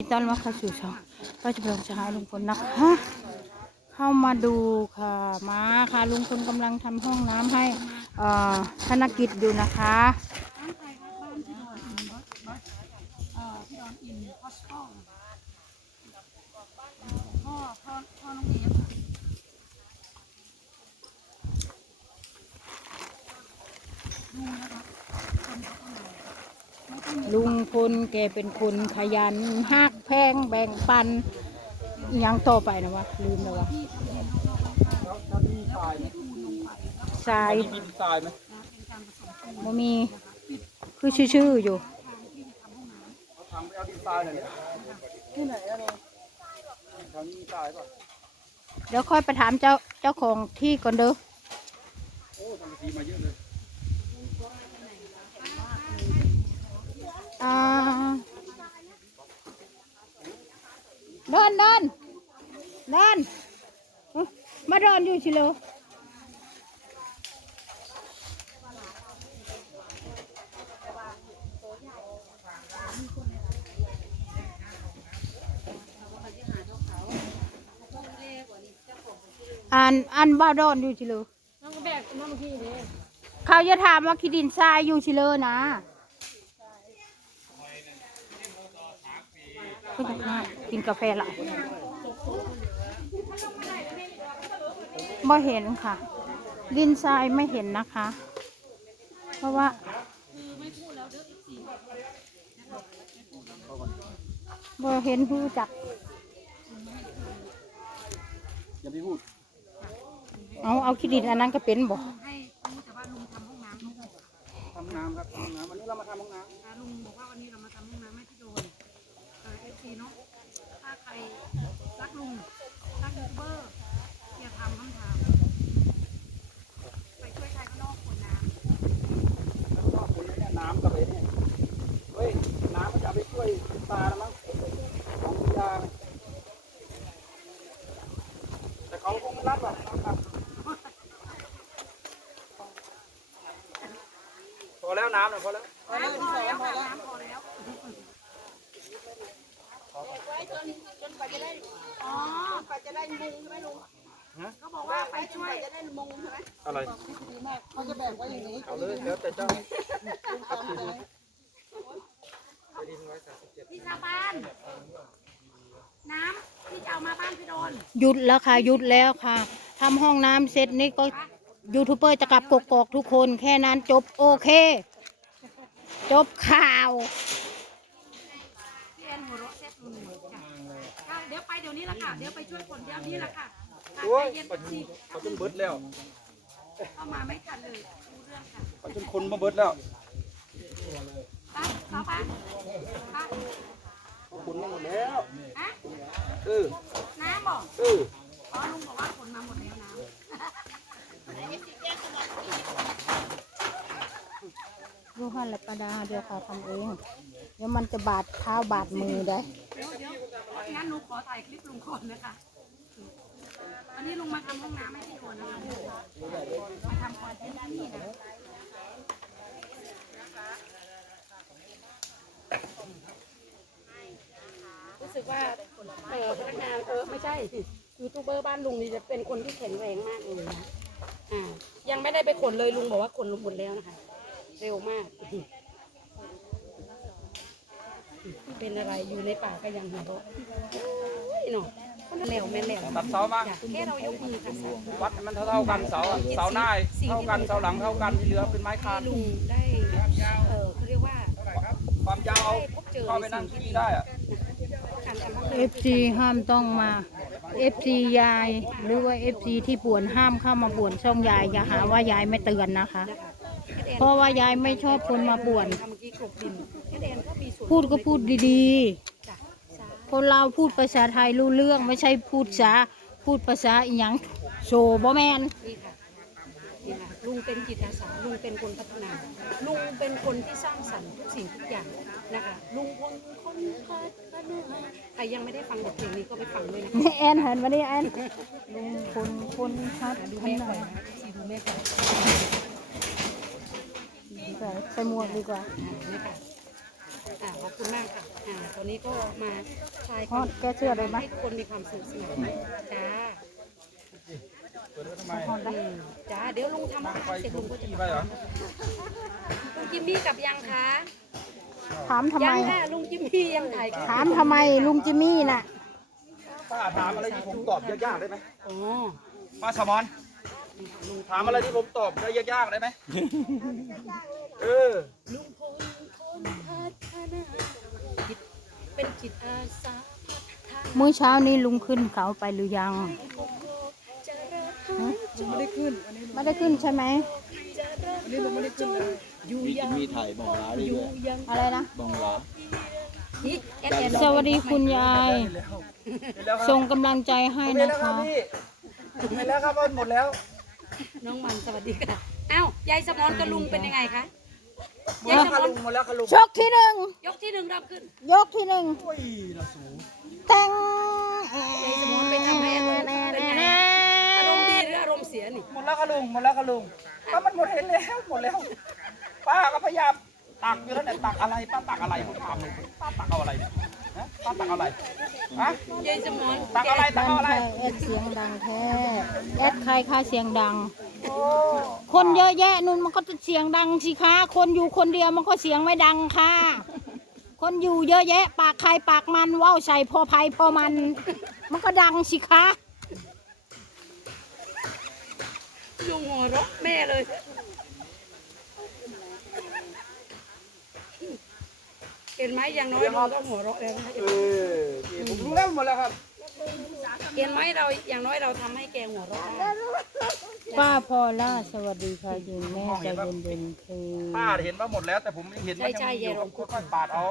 ต้อนรับเข้าสู่ช่องป้าจะเป็นจะหาลุงพลนะคะเข้ามาดูค่ะมาค่ะลุงพลกำลังทำห้องน้ำให้อ่อธนกิจอยู่นะคะลุงพลแกเป็นคนขยันหัก แพงแบ่งปันยังต่อไปนะวะลืมแล้ววะแล้วมีทรายไหมทรายมีทรายไหมบ่มีคือชื่อๆอยู่เขาทำไปเอาดินทรายหน่อยเนี่ยที่ไหนอะเนี่ยแถวนี้มีทรายป่ะเดี๋ยวค่อยไปถามเจ้าเจ้าของที่ก่อนเด้อโอ้ทำทีมาเยอะเลยอ่า เดินเดินเดินอุ๊ยมาเดินอยู่ชิโลอันอันบ้าดอนอยู่ชิโลน้องก็แบกน้องพี่เลยเขาจะถามว่าคิดินทรายอยู่ชิเลอนะ ก็อยากมากินกาแฟละไม่เห็นค่ะ ดินทรายไม่เห็นนะคะ เพราะว่าบ่เห็นผู้จักอย่าไปพูด เอาเอาคิดินอันนั้นก็เป็นบ่ให้รู้แต่ว่าลุงทำห้องน้ำลุงบอกทำน้ำครับทำน้ำวันนี้เรามาทำห้องน้อ่าลุงบอกว่าวันนี้เรามาทำห้องน้ำให้พี่โดนเออฟซีเนาะถ้าใค รรักลุงรักยูทูบเบอร์อย่าทำคำถามไปช่วยใครข้างนอกคนน้ำนอกคนนี้เนี่ยน้ำกับไอ้เนี่ยเฮ้ยน้ำมันจะไปช่วยตายแล้วมั้งของยาแต่เขาคงไม่รับหรอกนะครับพอแล้วน้ำนะพอแล้วำน้ำพอแล้วค่ะน้ำพอแล้ว อ๋อไปจะได้มุงใช่ไหมลุงฮะเขาบอกว่าไปช่วยจะได้มุงใช่ไหมอะไรเขาจะแบ่งไว้อย่างนี้เอาเลยแล้วแต่เจ้าพี่ชาวบ้าน น้ำที่จะเอามาบ้านพี่โดนหยุดแล้วค่ะหยุดแล้วค่ะทำห้องน้ำเสร็จนี่ก็ยูทูบเบอร์จะกลับกกอกทุกคน แค่นั้นจบโอเค จบข่าว พี่แอนหัวเราะแซ่บลุงจ้ะค่ะ เดี๋ยวไปเดี๋ยวนี้ละค่ะ เดี๋ยวไปช่วยคนเดี๋ยวนี้ละค่ะค่ะโอ้ยใจเย็นเขาสิเขาจนเบิดแล้วเข้ามาไม่ทันเลยรู้เรื่องค่ะเขาจนคนมาเบิดแล้วไปสาวไปไปเขาคนมาหมดแล้ว ฮะเออน้ำบอกเอออ๋อลุงบอกว่าคนมาหมดแล้วน้รูหันและประดาเดี๋ยวค่ะทำเอง เดี๋ยวมันจะบาดเท้าบาดมือได้ งั้นหนูขอถ่ายคลิปลุงก่อนนะคะวันนี้ลุงมาทำห้องน้ำให้พี่โดนนะคะมาทำคอนเทนต์ที่นี่นะรู้สึกว่าเออพนักงานเออไม่ใช่ยูทูบเบอร์บ้านลุงนี่จะเป็นคนที่แข็งแรงมากเลยนะอ่ายังไม่ได้ไปขนเลยลุงบอกว่าขนลุงหมดแล้วนะคะ เร็วมาก เป็นอะไรอยู่ในป่าก็ยังหัวเราะเฮ้ยหนอแหลวแม่นแหลวตัดเสามาแค่เรายกมือค่ะสาธุวัดให้มันเท่าๆกันเสาอะเสาหน้าเท่ากันเสาหลังเท่ากันที่เหลือเป็นไม้คานลุงได้เออเขาเรียกว่าความยาวเอาได้พบเจอเข้าไปในนั่สิ่งงที่ที่นี่ดีได้อะการทำห้องเอฟซีห้ามต้องมาเอฟซียาย หรือว่าเอฟซีที่ป่วนห้ามเข้ามาป่วนช่องยาย อย่าหาว่ายายไม่เตือนนะคะ เพราะว่ายายไม่ชอบคนมาป่วนทำเมื่อกี้กลบดินแค่แดนก็มีส่วนพูดก็พูดดีจ้ะสาๆ คนเราพูดภาษาไทยรู้เรื่องไม่ใช่พูดษาพูดภาษาอีหยังโซบ่แมนนี่ค่ะนี่ค่ะ ลุงเป็นจิตอาสาลุงเป็นคนพัฒนา ลุงเป็นคนที่สร้างสรรค์ทุกสิ่งทุกอย่างนะคะลุงพลคนพัฒนาใครยังไม่ได้ฟังบทเพลงนี้ก็ไปฟังด้วยนะคะนี่แอนเห็นวันนี้แอนลุงคนคนพัฒนาสีดูแม่ก่อน ใส่ใส่หมวกดีกว่านี่ค่ะอ่าอบคุณมากค่ะอ่าตอนนี้ก็มาคลายคฮอวามดแกเชื่อเลยไหมให้คนมีความสุขสนานจ้าเปิดไว้ทำไมอืมจ้าเดี๋ยวลุงทำอาหารเสร็จลุงก็จะขี่ไปเหรอลุงจิมมี่กลับยังคะถามทำไมยังค่ะลุงจิมมี่ยังถ่ายคลิปถามทำไมลุงจิมมี่น่ะป้าถามอะไรที่ผมตอบยากๆได้ไหมอ๋อ ป้าสมอน ถามอะไรที่ผมตอบได้ยากๆได้ไหมเออลุงพลคนพัฒนาจิตเป็นจิตอาสาพัฒนามื้อเช้านี้ลุงขึ้นเขาไปหรือยังให้โกโก้เจริญจนไม่ได้ขึ้นไม่ได้ขึ้นใช่ไหมเจริญจนอยู่ยังมีถ่ายบองร้าด้อยู่วยยังอะไรนะบองร้านี่แอนแอนสวัสดีคุณยายเห็นแล้วครับส่งกำลังใจให้ผมเห็นนะแล้วครับคะพี่ผมเห็นแล้วครับว่าหมดแล้ว น้องมันสวัสดีค่ะอ้าวยายสมอนกับลุงเป็นยังไงคะหมดแล้วค่ะลุงหมดแล้วค่ะลุงชกที่หนึ่งยกที่หนึ่งรับขึ้นยกที่หนึ่งโอ้ยละสูงแต่งยายสมอนไปทำให้อารมณ์เป็นไงอารมณ์ดีหรืออารมณ์เสียนี่หมดแล้วค่ะลุงหมดแล้วค่ะลุงก็มันหมดเห็นแล้วหมดแล้วป้าก็พยายามตักอยู่แล้วเนี่ยตักอะไรป้าตักอะไรผมถามเลยป้าตักเอาอะไรเนี่ย ฮะป้าตักเอาอะไรฮะยายสมอนตักอะไรตักบ้านเอาอะไรใครแอดเสียงดังแท้แอดใครค่าเสียงดังโอ้คนเยอะแยะนู่นมันก็จะเสียงดังสิคะคนอยู่คนเดียวมันก็เสียงไม่ดังค่ะ คนอยู่เยอะแยะ ปากใครปากมันเว้าใส่พอภัยพอมัน มันก็ดังสิคะลุงหัวเราะแม่เลย เห็นไหมอย่างน้อยเราก็หัวเราะแล้วนะคะเออผมรู้แล้วหมดแล้วครับเห็นไหมเราอย่างน้อยเราทำให้แกหัวเราะได้ป้าพอล่าสวัสดีค่ะยินแม่ใจเย็นๆคือป้าเห็นว่าหมดแล้ว แต่ผมยังเห็นว่ายังมีอยู่ผมค่อยๆปาดเอา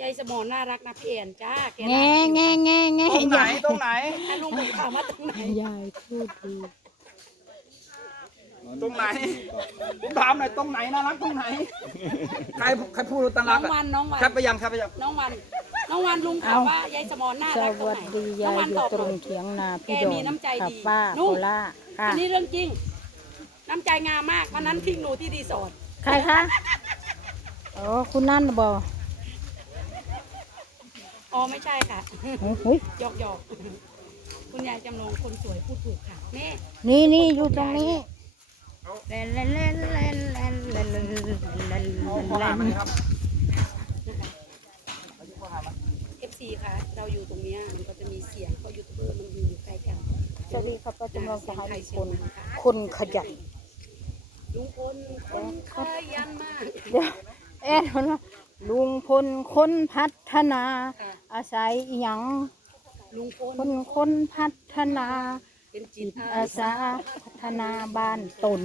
ยายสมอนน่ารักนะพี่แอนจ้าแกแง่แง่แง่แง่ตรงไหนยายตรงไหนอะลุงไปข่าวมาตรงไหน ยายพูดดี ตรงไหน ผมถามหน่อยตรงไหนน่ารักตรงไหน ใครใครพูดตาน้รัอกงอะวันน้องวันแคปไปยังแคปไปยังน้องวัน น้องวันลุงถามว่ายายสมอนน่าสรักตรงวัไหสนดีน้อยางยวันอยู่ตอบตหรน่งอยเถียงนาพี่แกโดมีนน้ำใจกับดีป้านู่โคนล่าค่ะอันนี้เรื่องจริง น้ำใจงามมากวันนั้นทิ้งหนูที่รีสอร์ทใครคะอ๋อคุณนั่นบอกอ๋อไม่ใช่ค่ะเฮ้ยหยอกหยอกคุณยายจำลองคนสวยพูดถูกค่ะแม่นี่นี่อยู่ตรงนี้ เล่นเล่นเล่นเล่นเล่นเล่นเล่นเล่นเอาขอหามันครับเอฟซีค่ะ เราอยู่ตรงเนี้ยมันก็จะมีเสียงเพราะยูทูบเบอร์มันอยู่ใกล้กันสวัสดีครับป้าจำลองสหายเสีทุยกงคนไทยเสียงมันค่ะคนขยันลุงพลคนขยันมากเดี๋ยวเอ็ดมันว่าลุงพลคนพัฒนาค่ะอาศัยอหยังลุงพลคนคนพัฒนา เป็นจิตอาอาสาสาพัฒนาบ้านตน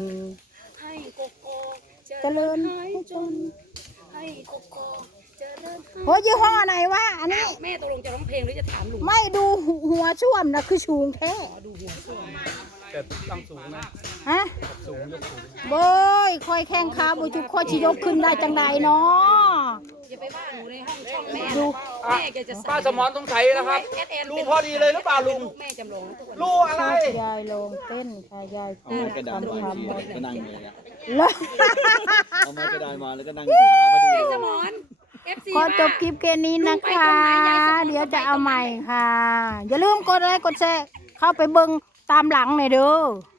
ให้โกโก้เจริญหายจน ให้โกโก้เจริญหายโอ้ยยี่ห้อไหนวะอันนี้ แม่ตกลงจะร้องเพลงหรือจะถามลุงไม่ดูหัวช่วมนะคือชูงแท้ ขอดูหัวส่วน แต่ตั้งสูงนะฮะสูงยกสูงโบยคอยแข้งขาบุจุกคอยชิยกขึ้นได้จังใดเนาะอย่าไปว่าหนูในห้องช่องแม่ดูแม่แกจะป้าสมอนต้องใช้นะครับแอดแอนรูพอดีเลยหรือเปล่าลุงลูกแม่จำลองทุกวันรูอะไรยายลงเต้นค่ะยายเอาพูดไม้กระดานคำมาคำหมดก็นั่งเลยอะแล้วเอาไม้กระดานมาแล้วก็นั่งขาพอดียายเลสยมอนเอฟซีขอจบคลิปเกมนี้นะคะ เดี๋ยวจะเอาใหม่ค่ะ อย่าลืมกดไลค์กดแชร์เข้าไปเบิ่ง ตามหลังหน่อยเด้อ